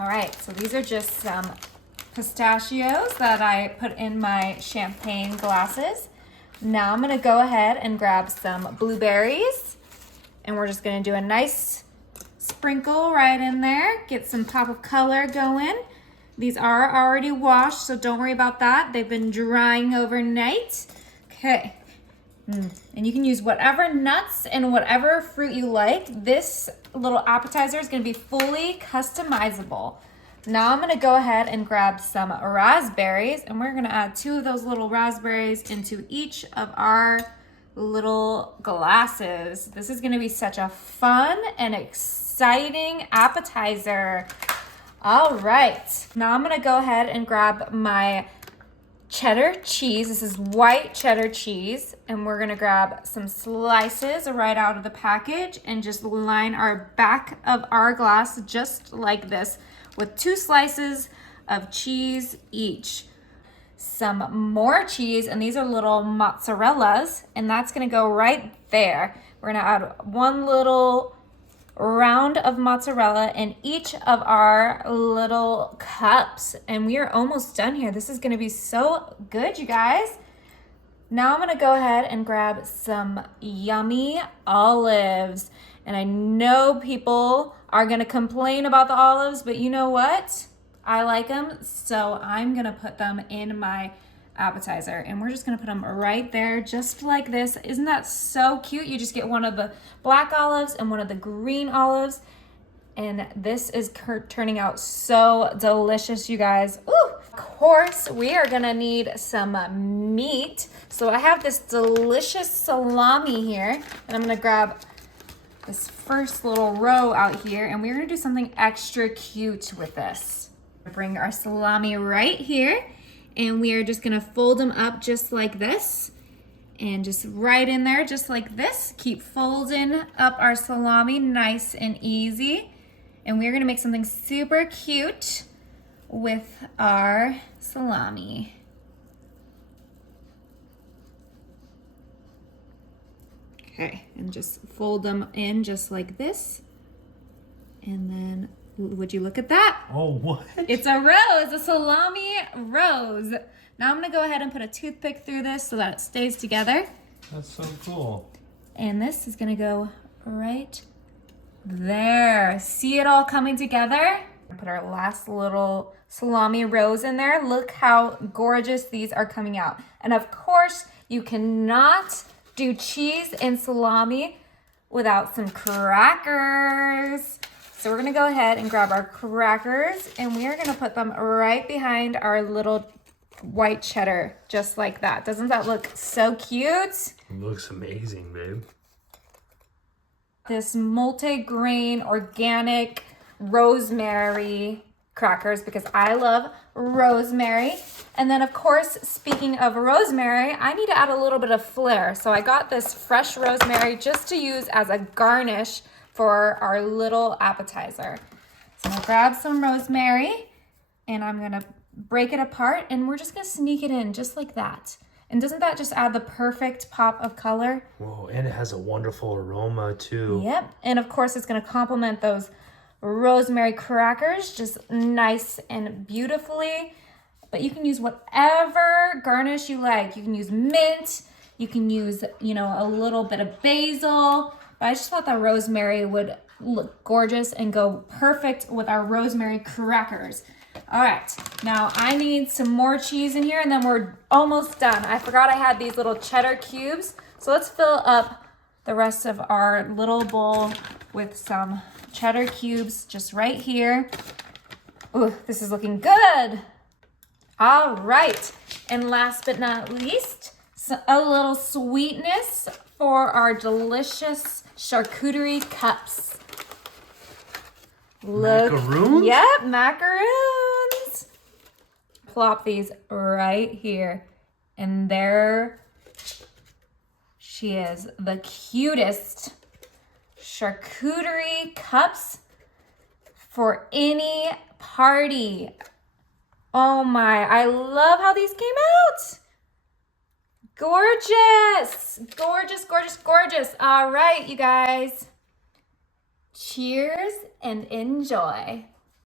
All right, so these are just some pistachios that I put in my champagne glasses. Now I'm gonna go ahead and grab some blueberries, and we're just gonna do a nice sprinkle right in there, get some pop of color going. These are already washed, so don't worry about that. They've been drying overnight. Okay, and you can use whatever nuts and whatever fruit you like. This little appetizer is gonna be fully customizable. Now I'm gonna go ahead and grab some raspberries, and we're gonna add 2 of those little raspberries into each of our little glasses. This is gonna be such a fun and exciting appetizer. All right, now I'm gonna go ahead and grab my cheddar cheese. This is white cheddar cheese, and we're gonna grab some slices right out of the package and just line our back of our glass just like this with 2 slices of cheese each. Some more cheese, and these are little mozzarellas, and that's gonna go right there. We're gonna add 1 little round of mozzarella in each of our little cups, and we are almost done here. This is gonna be so good, you guys. Now I'm gonna go ahead and grab some yummy olives, and I know people are gonna complain about the olives, but you know what? I like them, so I'm gonna put them in my appetizer, and we're just gonna put them right there just like this. Isn't that so cute? You just get one of the black olives and one of the green olives, and this is turning out so delicious, you guys. Ooh! Of course, we are gonna need some meat. So I have this delicious salami here, and I'm gonna grab this first little row out here, and we're gonna do something extra cute with this. Bring our salami right here, and we are just gonna fold them up just like this, and just right in there just like this. Keep folding up our salami nice and easy, and we're gonna make something super cute with our salami. Okay, and just fold them in just like this, and then would you look at that? Oh, what? It's a rose, a salami rose. Now I'm gonna go ahead and put a toothpick through this so that it stays together. That's so cool. And this is gonna go right there. See it all coming together? Put our last little salami rose in there. Look how gorgeous these are coming out. And of course, you cannot do cheese and salami without some crackers. So we're gonna go ahead and grab our crackers, and we are gonna put them right behind our little white cheddar, just like that. Doesn't that look so cute? It looks amazing, babe. This multi-grain organic rosemary crackers, because I love rosemary. And then of course, speaking of rosemary, I need to add a little bit of flair. So I got this fresh rosemary just to use as a garnish for our little appetizer. So I'm gonna grab some rosemary, and I'm gonna break it apart, and we're just gonna sneak it in just like that. And doesn't that just add the perfect pop of color? Whoa, and it has a wonderful aroma too. Yep, and of course it's gonna complement those rosemary crackers just nice and beautifully. But you can use whatever garnish you like. You can use mint, you can use, you know, a little bit of basil. But I just thought that rosemary would look gorgeous and go perfect with our rosemary crackers. All right, now I need some more cheese in here, and then we're almost done. I forgot I had these little cheddar cubes. So let's fill up the rest of our little bowl with some cheddar cubes just right here. Ooh, this is looking good. All right, and last but not least, a little sweetness for our delicious charcuterie cups. Look. Macaroons? Yep, macaroons. Plop these right here. And there she is, the cutest charcuterie cups for any party. Oh my, I love how these came out. Gorgeous, gorgeous, gorgeous, gorgeous. All right, you guys. Cheers and enjoy.